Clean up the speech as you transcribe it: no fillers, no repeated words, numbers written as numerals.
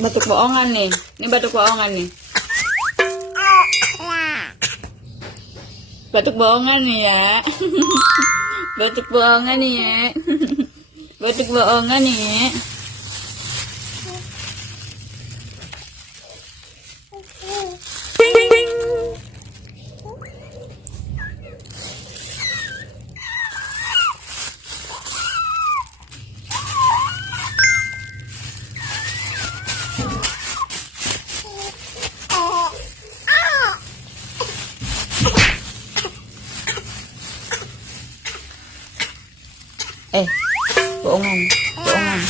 Batuk bohongan nih. Ini batuk bohongan nih. Batuk bohongan nih ya. Batuk bohongan nih ya. Batuk bohongan nih ya. Bohongan, bohongan.